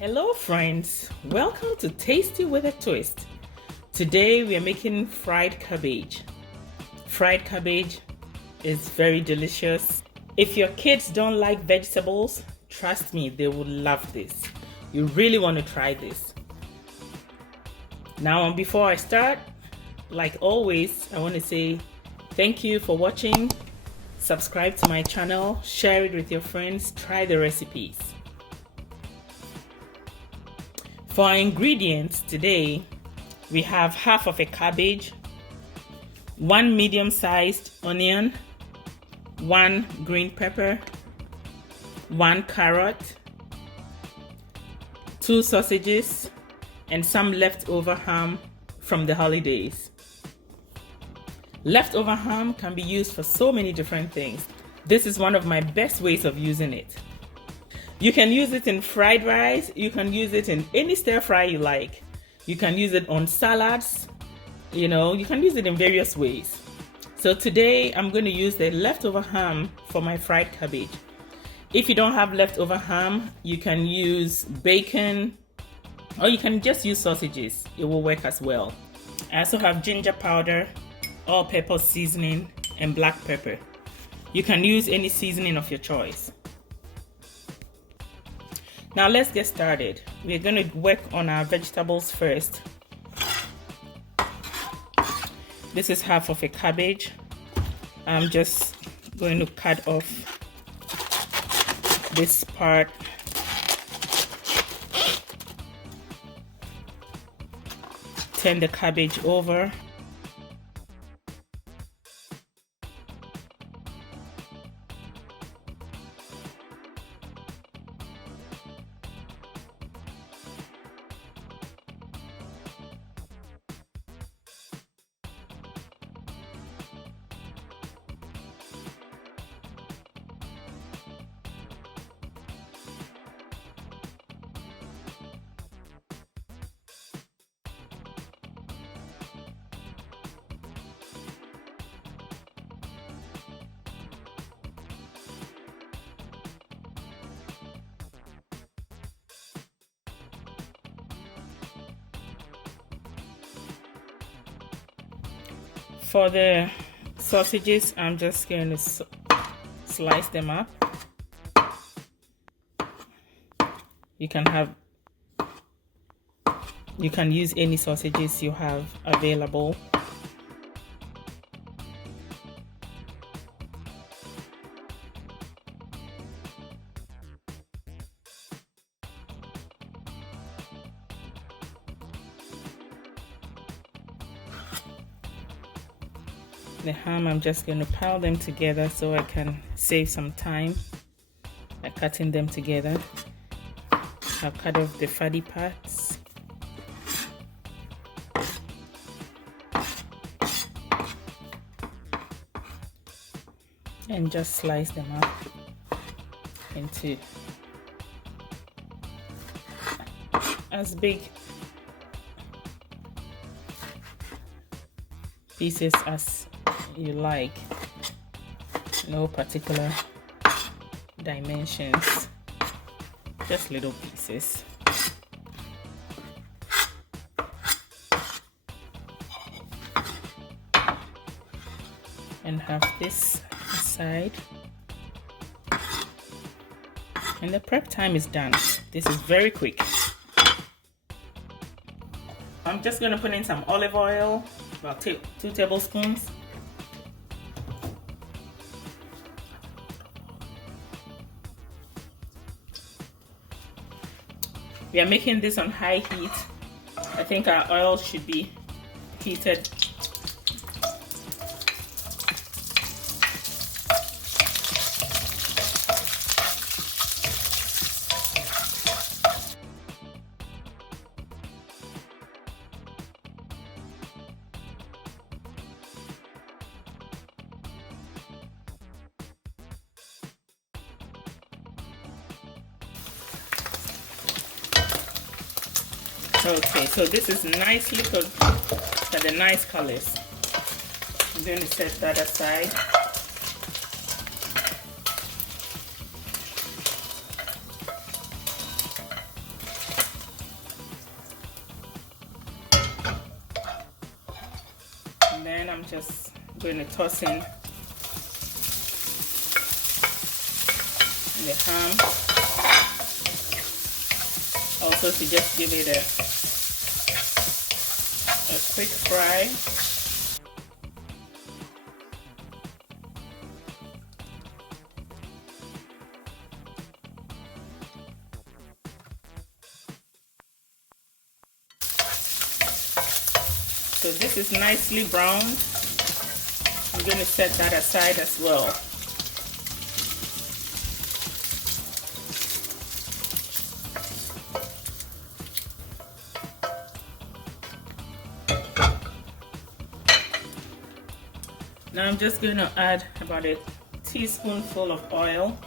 Hello friends, welcome to Tasty Witha Twist. Today we are making fried cabbage. Fried cabbage is very delicious. If your kids don't like vegetables, trust me, they will love this. You really want to try this. Now, before I start, like always, I want to say thank you for watching. Subscribe to my channel, share it with your friends, try the recipes. For our ingredients today, we have half of a cabbage, 1 medium-sized onion, 1 green pepper, 1 carrot, 2 sausages, and some leftover ham from the holidays. Leftover ham can be used for so many different things. This is one of my best ways of using it. You can use it in fried rice, you can use it in any stir fry you like. You can use it on salads, you can use it in various ways. So today I'm going to use the leftover ham for my fried cabbage. If you don't have leftover ham, you can use bacon or you can just use sausages. It will work as well. I also have ginger powder, all-purpose seasoning, and black pepper. You can use any seasoning of your choice. Now let's get started. We're going to work on our vegetables first. This is half of a cabbage. I'm just going to cut off this part. Turn the cabbage over. For the sausages, I'm just going to slice them up. You can use any sausages you have available. The ham, I'm just going to pile them together so I can save some time by cutting them together. I'll cut off the fatty parts. And just slice them up into as big pieces as you like. No particular dimensions, just little pieces. And have this aside. And the prep time is done. This is very quick. I'm just going to put in some olive oil, about 2 tablespoons. We are making this on high heat. I think our oil should be heated. Okay, so this is nicely cooked at the nice colors. I'm going to set that aside. And then I'm just going to toss in the ham, also to just give it a quick fry. So this is nicely browned. I'm going to set that aside as well. Now I'm just going to add about a teaspoonful of oil.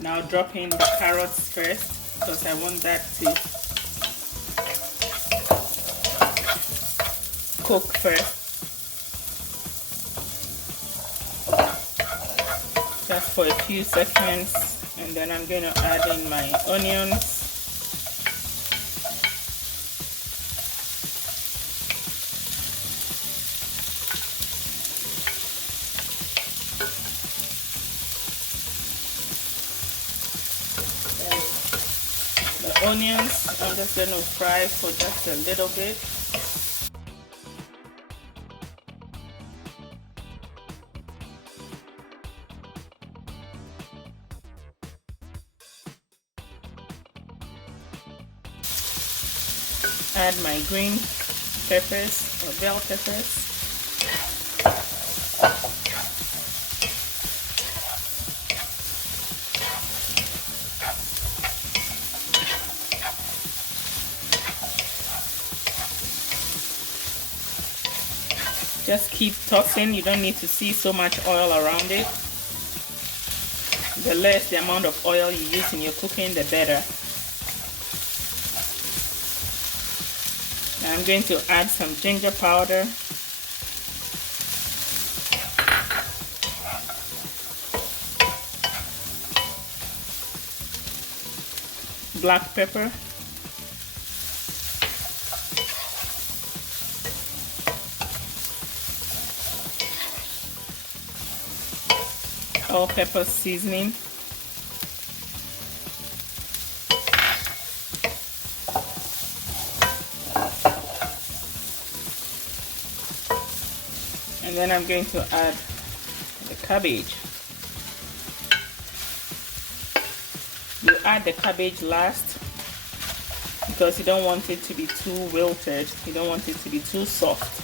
Now drop in the carrots first because I want that to cook first. Just for a few seconds, and then I'm going to add in my onions. Onions, I'm just going to fry for just a little bit. Add my green peppers or bell peppers. Just keep tossing. You don't need to see so much oil around it. The less the amount of oil you use in your cooking, the better. Now I'm going to add some ginger powder. Black pepper. All-purpose seasoning. And then I'm going to add the cabbage. You add the cabbage last because you don't want it to be too wilted. You don't want it to be too soft.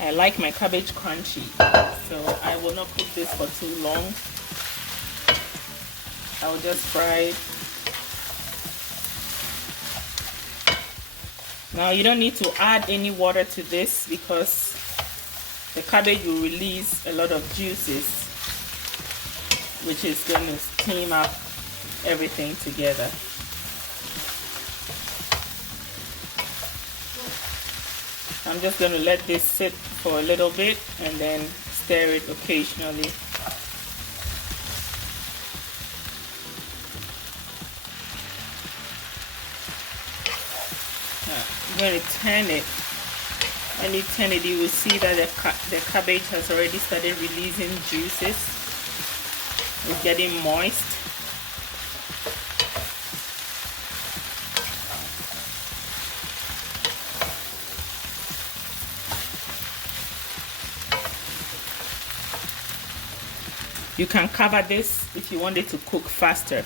I like my cabbage crunchy, so I will not cook this for too long. I will just fry it. Now you don't need to add any water to this because the cabbage will release a lot of juices, which is going to steam up everything together. I'm just going to let this sit for a little bit and then stir it occasionally. Now, I'm going to turn it. When you turn it, you will see that the cabbage has already started releasing juices. It's getting moist. You can cover this if you want it to cook faster.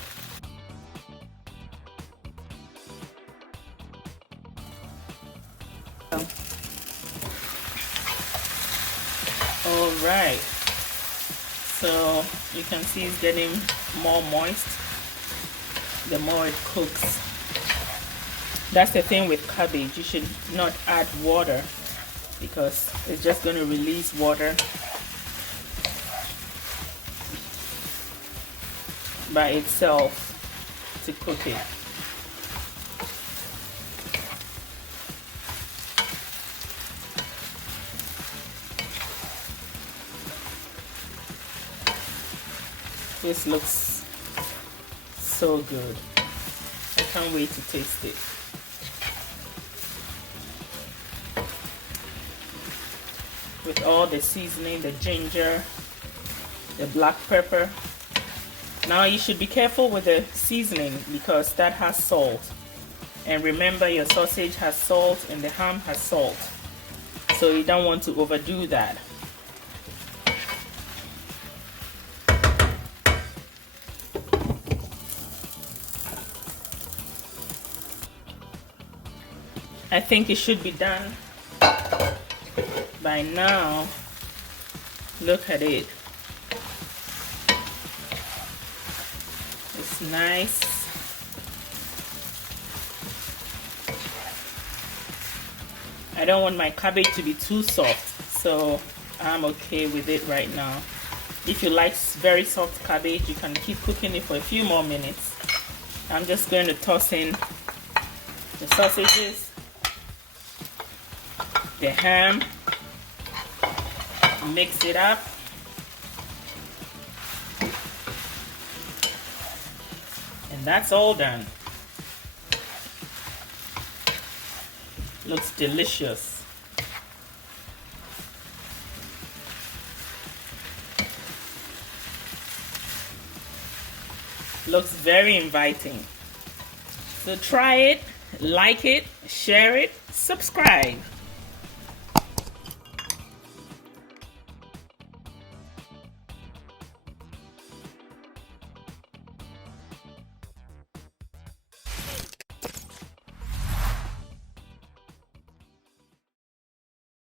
Alright, so you can see it's getting more moist the more it cooks. That's the thing with cabbage, you should not add water because it's just going to release water by itself to cook it. This looks so good. I can't wait to taste it. With all the seasoning, the ginger, the black pepper. Now you should be careful with the seasoning because that has salt. And remember, your sausage has salt and the ham has salt. So you don't want to overdo that. I think it should be done by now. Look at it. It's nice. I don't want my cabbage to be too soft, so I'm okay with it right now. If you like very soft cabbage, you can keep cooking it for a few more minutes. I'm just going to toss in the sausages, the ham, mix it up. And that's all done. Looks delicious. Looks very inviting. So try it, like it, share it, subscribe.